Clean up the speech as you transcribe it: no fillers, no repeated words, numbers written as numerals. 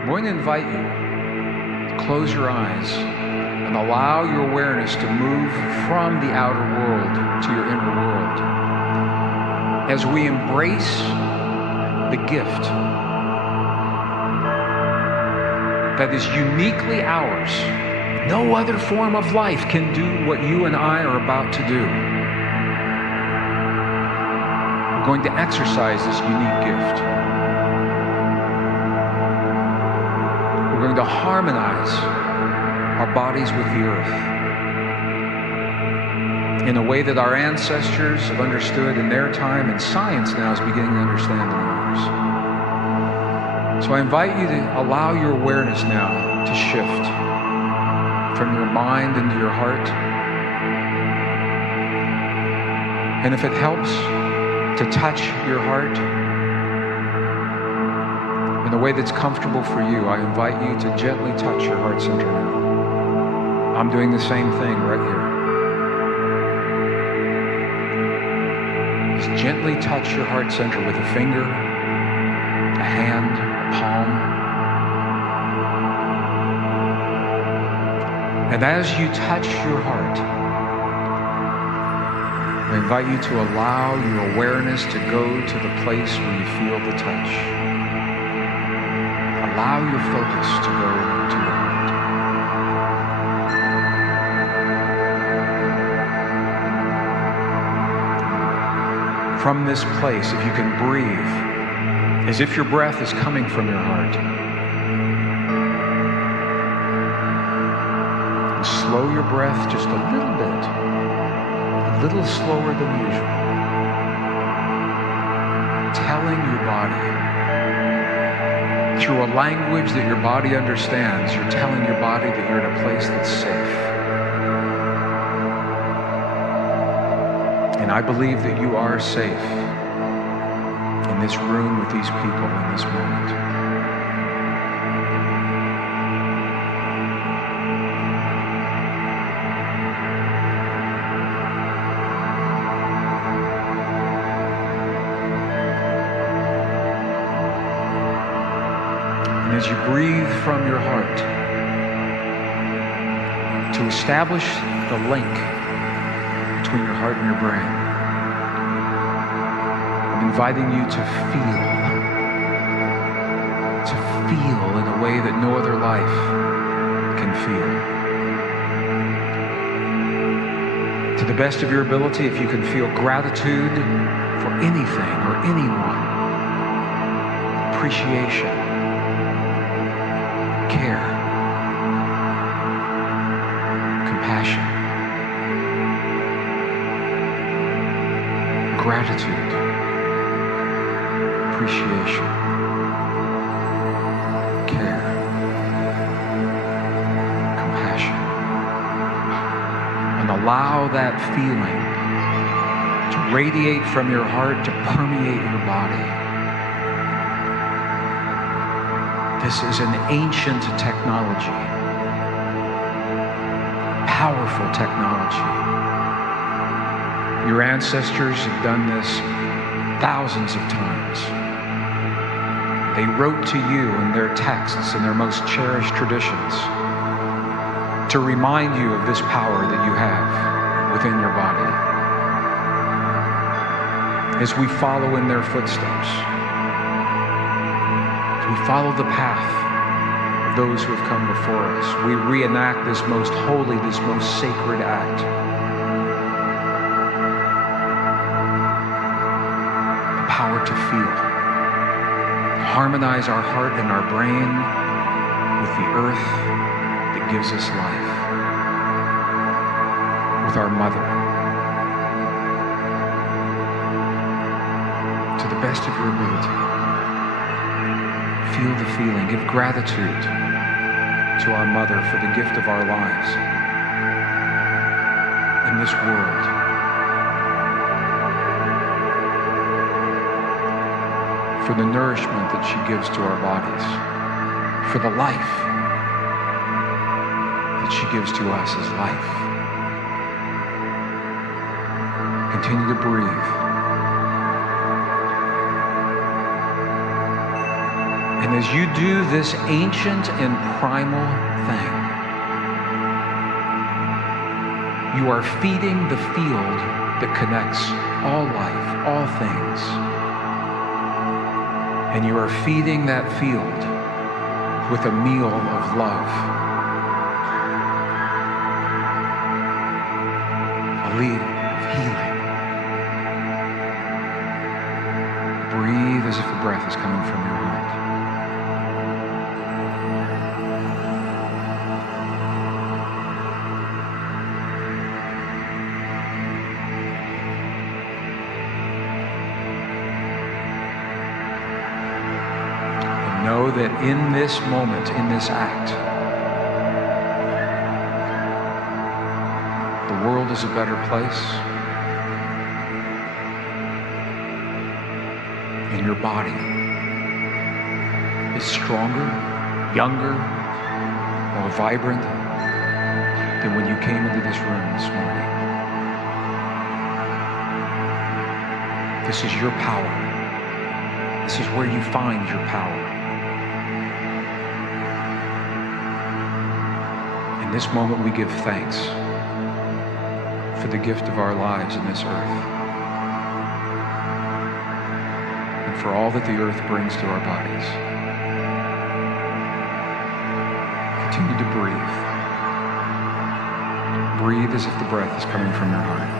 I'm going to invite you to close your eyes and allow your awareness to move from the outer world to your inner world as we embrace the gift that is uniquely ours. No other form of life can do what you and I are about to do. We're going to exercise this unique gift. We're going to harmonize our bodies with the earth in a way that our ancestors have understood in their time, and science now is beginning to understand in ours. So I invite you to allow your awareness now to shift from your mind into your heart. And if it helps to touch your heart in a way that's comfortable for you, I invite you to gently touch your heart center now. I'm doing the same thing right here. Just gently touch your heart center with a finger, a hand, a palm. And as you touch your heart, I invite you to allow your awareness to go to the place where you feel the touch. Allow your focus to go to your heart. From this place, if you can breathe, as if your breath is coming from your heart, and slow your breath just a little bit, a little slower than usual, telling your body, through a language that your body understands, you're telling your body that you're in a place that's safe. And I believe that you are safe in this room with these people in this moment. And as you breathe from your heart, to establish the link between your heart and your brain, I'm inviting you to feel in a way that no other life can feel. To the best of your ability, if you can feel gratitude for anything or anyone, appreciation, care, compassion, gratitude, appreciation, care, compassion, and allow that feeling to radiate from your heart to permeate your body. This is an ancient technology, powerful technology. Your ancestors have done this thousands of times. They wrote to you in their texts and their most cherished traditions to remind you of this power that you have within your body. As we follow in their footsteps, as we follow the path of those who have come before us, we reenact this most holy, this most sacred act. Power to feel. Harmonize our heart and our brain with the earth that gives us life. With our mother. To the best of your ability. Feel the feeling. Give gratitude to our mother for the gift of our lives in this world. For the nourishment that she gives to our bodies, for the life that she gives to us as life. Continue to breathe. And And as you do this ancient and primal thing, you are feeding the field that connects all life, all things. And you are feeding that field with a meal of love, a meal of healing. Breathe as if the breath is coming from your heart. Know that in this moment, in this act, the world is a better place, and your body is stronger, younger, more vibrant than when you came into this room this morning. This is your power. This is where you find your power. In this moment, we give thanks for the gift of our lives in this earth and for all that the earth brings to our bodies. Continue to breathe. Breathe as if the breath is coming from your heart.